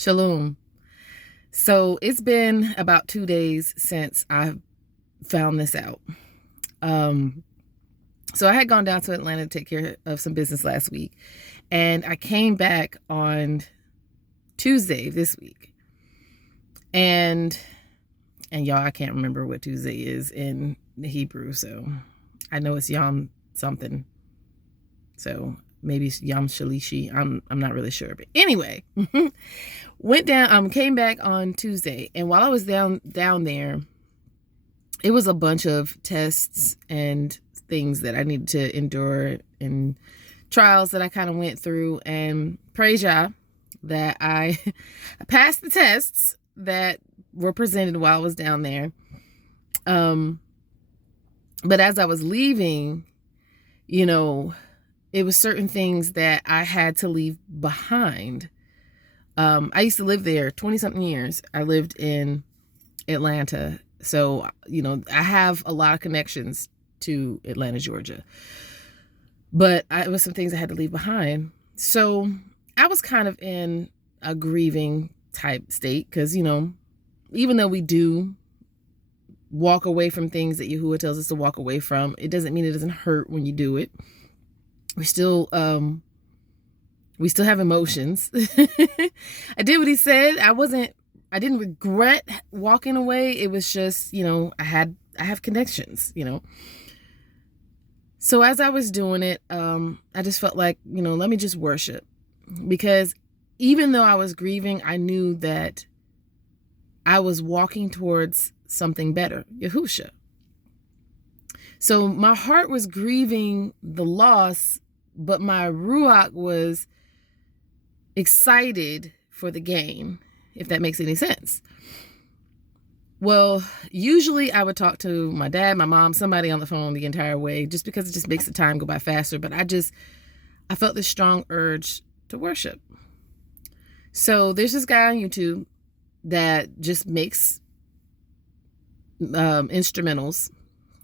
Shalum. So it's been about 2 days since I found this out. So I had gone down to Atlanta to take care of some business last week, and I came back on Tuesday this week. And y'all, I can't remember what Tuesday is in the Hebrew, so I know it's Yom something. So maybe it's Yom Shalishi. I'm not really sure, but anyway, came back on Tuesday, and while I was down there, it was a bunch of tests and things that I needed to endure and trials that I kind of went through, and praise Yah that I passed the tests that were presented while I was down there. But as I was leaving, it was certain things that I had to leave behind. I used to live there 20 something years. I lived in Atlanta. So, I have a lot of connections to Atlanta, Georgia. But it was some things I had to leave behind. So I was kind of in a grieving type state because, even though we do walk away from things that Yahuah tells us to walk away from, it doesn't mean it doesn't hurt when you do it. We still have emotions. I did what he said. I didn't regret walking away. It was just, I have connections, So as I was doing it, I just felt like, let me just worship, because even though I was grieving, I knew that I was walking towards something better, Yahusha. So my heart was grieving the loss, but my Ruach was excited for the gain, if that makes any sense. Well, usually I would talk to my dad, my mom, somebody on the phone the entire way, just because it just makes the time go by faster. But I felt this strong urge to worship. So there's this guy on YouTube that just makes instrumentals,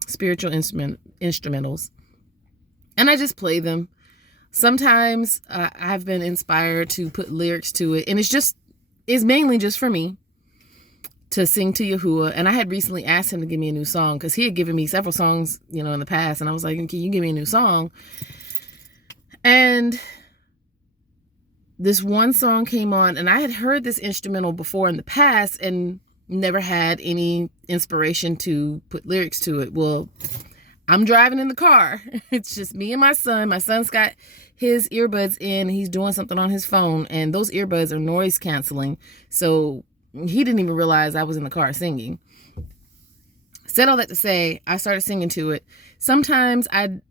spiritual instrumentals, and I just play them. Sometimes I've been inspired to put lyrics to it, and it's mainly just for me to sing to Yahuah. And I had recently asked him to give me a new song, because he had given me several songs, in the past, and I was like, can you give me a new song? And this one song came on, and I had heard this instrumental before in the past and never had any inspiration to put lyrics to it. Well, I'm driving in the car. It's just me and my son. My son's got his earbuds in. He's doing something on his phone, and those earbuds are noise canceling. So he didn't even realize I was in the car singing. Said all that to say, I started singing to it. Sometimes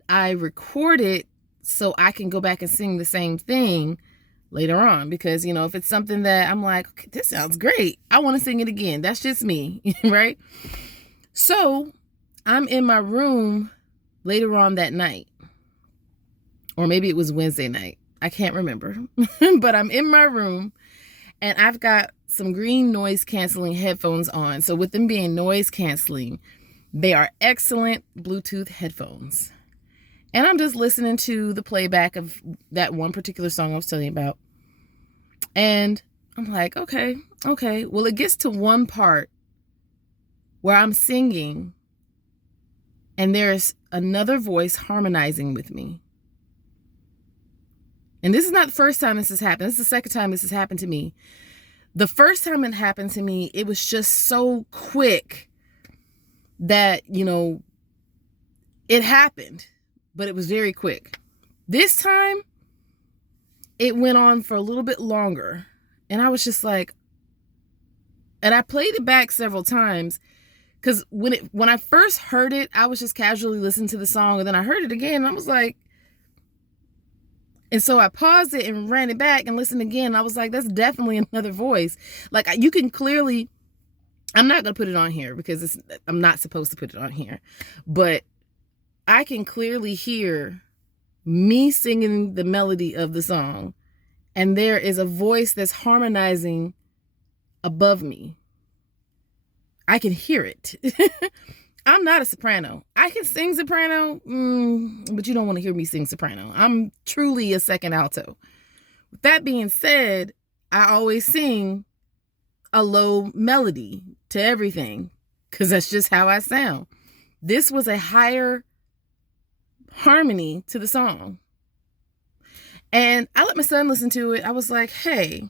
I record it so I can go back and sing the same thing later on, because, if it's something that I'm like, okay, this sounds great, I want to sing it again. That's just me, right? So I'm in my room later on that night, or maybe it was Wednesday night. I can't remember, but I'm in my room and I've got some green noise canceling headphones on. So with them being noise canceling, they are excellent Bluetooth headphones. And I'm just listening to the playback of that one particular song I was telling you about. And I'm like, okay. Well, it gets to one part where I'm singing, and there's another voice harmonizing with me. And this is not the first time this has happened. This is the second time this has happened to me. The first time it happened to me, it was just so quick that, it happened, but it was very quick. This time, it went on for a little bit longer. And I was just like, and I played it back several times, because when I first heard it, I was just casually listening to the song, and then I heard it again, and I was like, and so I paused it and ran it back and listened again. And I was like, that's definitely another voice. Like, you can clearly, I'm not going to put it on here because I'm not supposed to put it on here, but I can clearly hear me singing the melody of the song, and there is a voice that's harmonizing above me. I can hear it. I'm not a soprano. I can sing soprano, but you don't want to hear me sing soprano. I'm truly a second alto. With that being said, I always sing a low melody to everything because that's just how I sound. This was a higher harmony to the song. And I let my son listen to it. I was like, hey,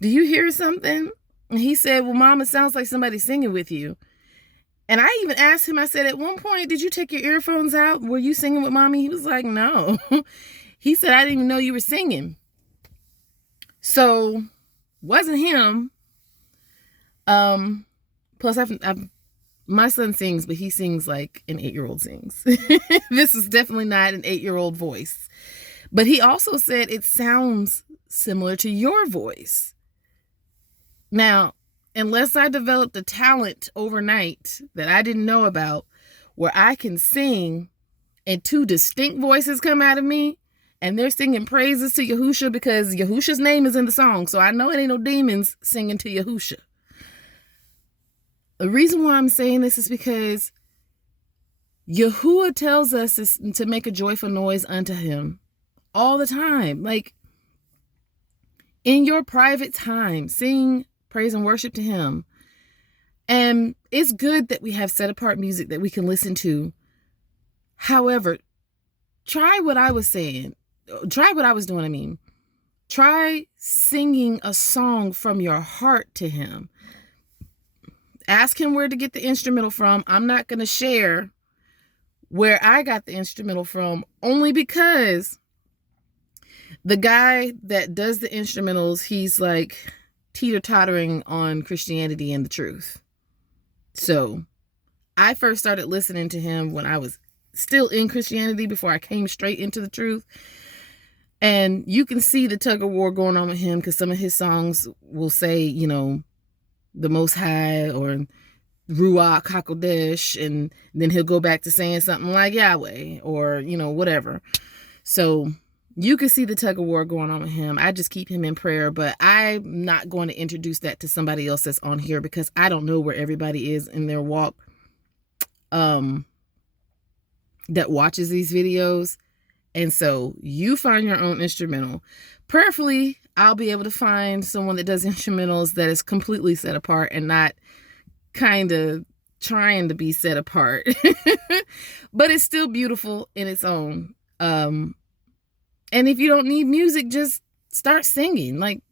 do you hear something? And he said, well, Mom, it sounds like somebody singing with you. And I even asked him, I said, at one point, did you take your earphones out? Were you singing with Mommy? He was like, no. He said, I didn't even know you were singing. So, wasn't him. Plus, my son sings, but he sings like an 8-year-old sings. This is definitely not an 8-year-old voice. But he also said it sounds similar to your voice. Now, unless I developed a talent overnight that I didn't know about, where I can sing and 2 distinct voices come out of me, and they're singing praises to Yahusha because Yahusha's name is in the song. So I know it ain't no demons singing to Yahusha. The reason why I'm saying this is because Yahuah tells us to make a joyful noise unto him all the time. Like, in your private time, sing praise and worship to him. And it's good that we have set apart music that we can listen to. However, try what I was saying. Try what I was doing, I mean. Try singing a song from your heart to him. Ask him where to get the instrumental from. I'm not going to share where I got the instrumental from, only because the guy that does the instrumentals, he's like teeter-tottering on Christianity and the truth. So I first started listening to him when I was still in Christianity, before I came straight into the truth. And you can see the tug of war going on with him, because some of his songs will say, you know, the Most High or Ruach HaQadash, and then he'll go back to saying something like Yahweh or, you know, whatever. So you can see the tug of war going on with him. I just keep him in prayer, but I'm not going to introduce that to somebody else that's on here, because I don't know where everybody is in their walk that watches these videos. And so you find your own instrumental. Prayerfully, I'll be able to find someone that does instrumentals that is completely set apart and not kind of trying to be set apart. But it's still beautiful in its own. And if you don't need music, just start singing. Like,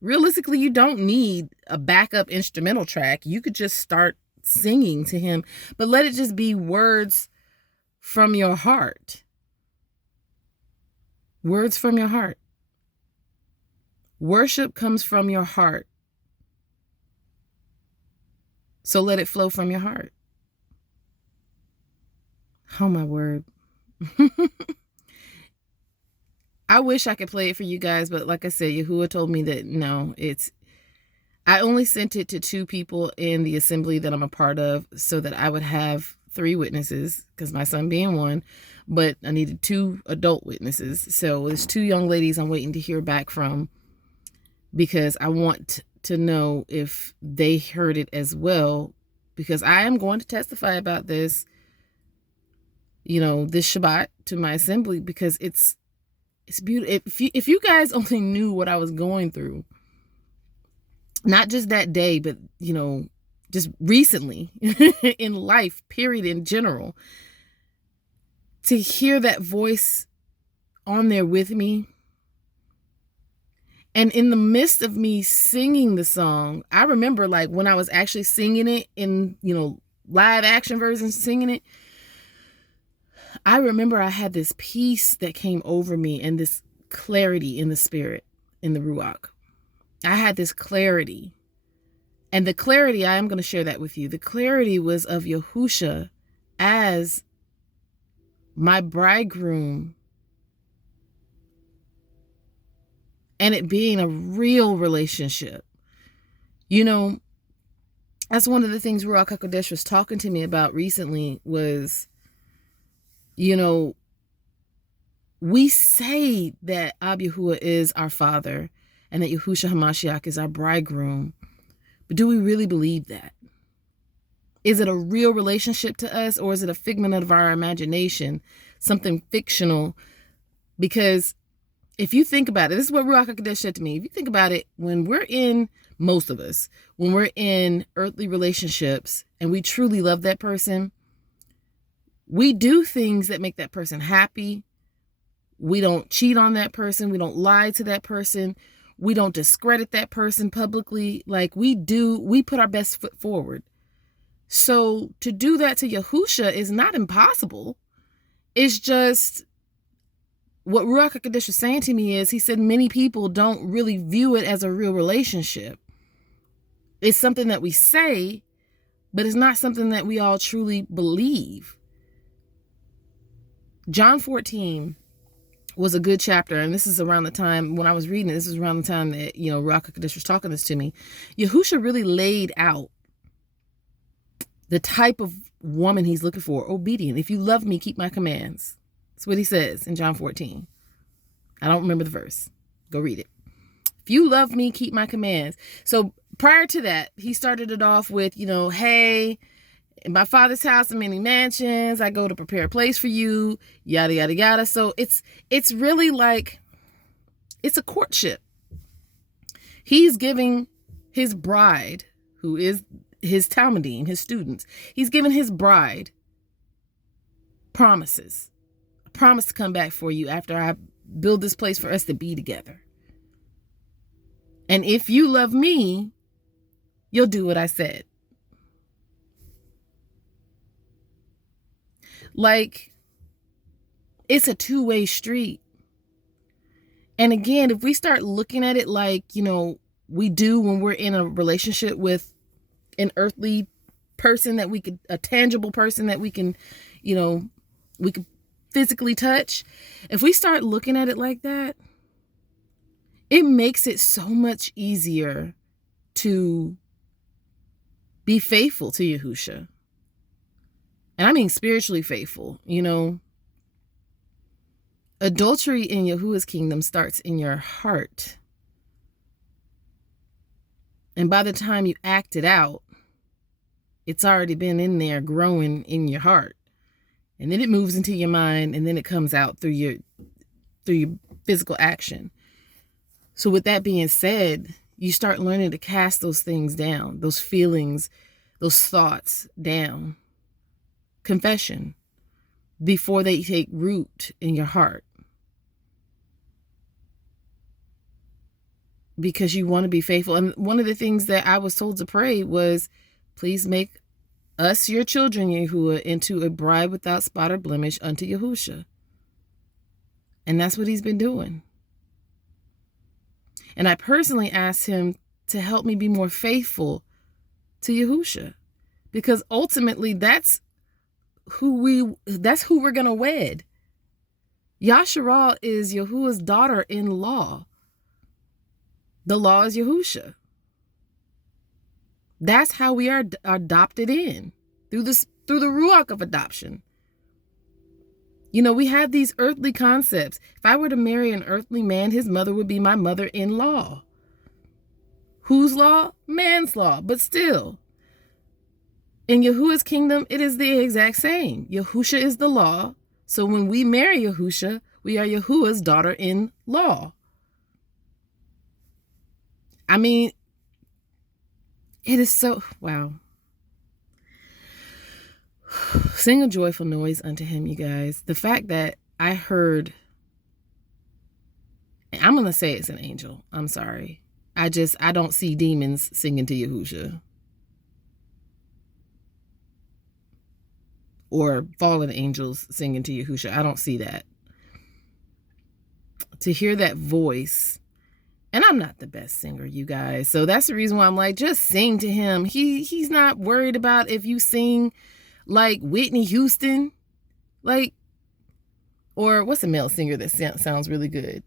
realistically, you don't need a backup instrumental track. You could just start singing to him, but let it just be words from your heart. Words from your heart. Worship comes from your heart. So let it flow from your heart. Oh, my word. I wish I could play it for you guys, but like I said, Yahuah told me that no, I only sent it to 2 people in the assembly that I'm a part of, so that I would have 3 witnesses, because my son being one, but I needed 2 adult witnesses. So there's 2 young ladies I'm waiting to hear back from, because I want to know if they heard it as well, because I am going to testify about this, you know, this Shabbat to my assembly, because it's beautiful. If you guys only knew what I was going through, not just that day, but, you know, just recently in life, period, in general, to hear that voice on there with me. And in the midst of me singing the song, I remember, like, when I was actually singing it in, you know, live action version, singing it, I remember I had this peace that came over me and this clarity in the spirit, in the Ruach. I had this clarity. And the clarity, I am going to share that with you. The clarity was of Yahusha as my bridegroom, and it being a real relationship. You know, that's one of the things Ruach HaQadash was talking to me about recently was, you know, we say that Ab Yahuah is our father and that Yahusha HaMashyach is our bridegroom. But do we really believe that? Is it a real relationship to us, or is it a figment of our imagination, something fictional? Because if you think about it, this is what Ruach HaQadash said to me. If you think about it, when we're in, most of us, when we're in earthly relationships and we truly love that person, we do things that make that person happy. We don't cheat on that person. We don't lie to that person. We don't discredit that person publicly. Like we put our best foot forward. So to do that to Yahusha is not impossible. It's just what Ruach HaQadash was saying to me is, he said many people don't really view it as a real relationship. It's something that we say, but it's not something that we all truly believe. John 14 was a good chapter, and this is around the time when I was reading it, this is around the time that, Ruach HaQadash was talking this to me. Yahusha really laid out the type of woman he's looking for. Obedient. If you love me, keep my commands. That's what he says in John 14. I don't remember the verse. Go read it. If you love me, keep my commands. So prior to that, he started it off with, hey, in my Father's house are many mansions. I go to prepare a place for you, yada, yada, yada. So it's really like, it's a courtship. He's giving his bride, who is his Talmudim, his students, he's giving his bride promises. A promise to come back for you after I build this place for us to be together. And if you love me, you'll do what I said. Like, it's a two-way street. And again, if we start looking at it like, we do when we're in a relationship with an earthly person a tangible person that we can physically touch. If we start looking at it like that, it makes it so much easier to be faithful to Yahusha. And I mean spiritually faithful, Adultery in Yahuwah's kingdom starts in your heart. And by the time you act it out, it's already been in there growing in your heart. And then it moves into your mind, and then it comes out through your physical action. So with that being said, you start learning to cast those things down, those feelings, those thoughts down. Confession before they take root in your heart. Because you want to be faithful. And one of the things that I was told to pray was, please make us, your children, Yahuwah, into a bride without spot or blemish unto Yahusha. And that's what he's been doing. And I personally asked him to help me be more faithful to Yahusha. Because ultimately that's who we're going to wed. Yasharal is Yahuwah's daughter-in-law. The law is Yahusha. That's how we are adopted in, through the Ruach of adoption. We have these earthly concepts. If I were to marry an earthly man, his mother would be my mother-in-law. Whose law? Man's law, but still. In Yahuwah's kingdom, it is the exact same. Yahusha is the law. So when we marry Yahusha, we are Yahuwah's daughter-in-law. I mean, it is so, wow. Sing a joyful noise unto him, you guys. The fact that I heard, I'm going to say it's an angel. I'm sorry. I don't see demons singing to Yahusha. Or fallen angels singing to Yahusha. I don't see that. To hear that voice, and I'm not the best singer, you guys. So that's the reason why I'm like, just sing to him. He's not worried about if you sing like Whitney Houston, or what's a male singer that sounds really good?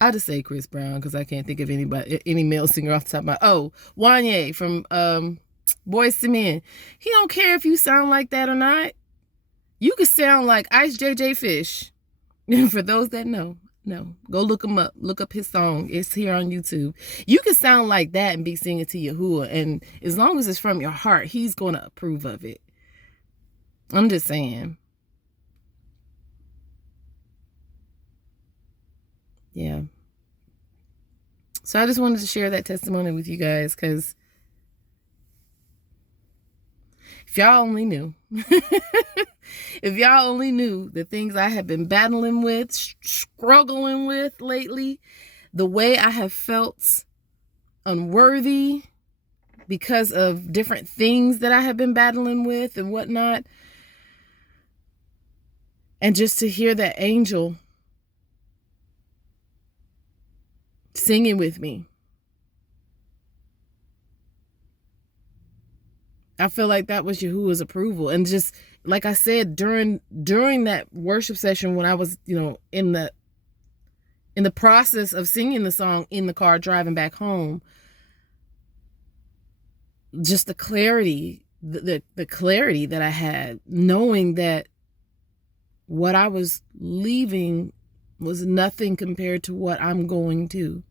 I'll just say Chris Brown, because I can't think of any male singer off the top of my, Wanye from Boyz II Men. He don't care if you sound like that or not. You could sound like Ice JJ Fish. For those that know, go look him up. Look up his song. It's here on YouTube. You can sound like that and be singing to Yahuwah. And as long as it's from your heart, he's going to approve of it. I'm just saying. Yeah. So I just wanted to share that testimony with you guys, because if y'all only knew, if y'all only knew the things I have been battling with, struggling with lately, the way I have felt unworthy because of different things that I have been battling with and whatnot. And just to hear that angel singing with me, I feel like that was Yahuwah's approval. And just like I said, during that worship session, when I was, in the process of singing the song in the car driving back home, just the clarity, the clarity that I had, knowing that what I was leaving was nothing compared to what I'm going to.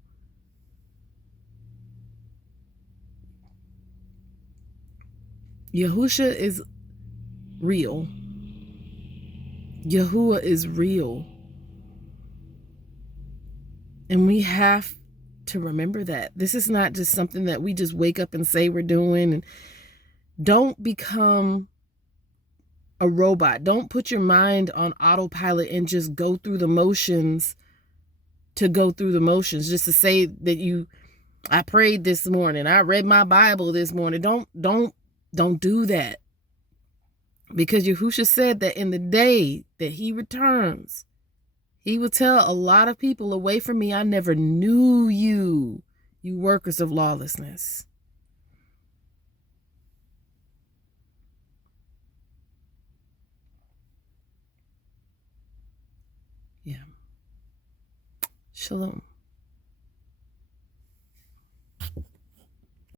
Yahusha is real. Yahuwah is real. And we have to remember that. This is not just something that we just wake up and say we're doing. And don't become a robot. Don't put your mind on autopilot and just go through the motions to go through the motions, just to say that I prayed this morning, I read my Bible this morning. Don't do that. Because Yahusha said that in the day that he returns, he will tell a lot of people, away from me, I never knew you, you workers of lawlessness. Yeah. Shalom.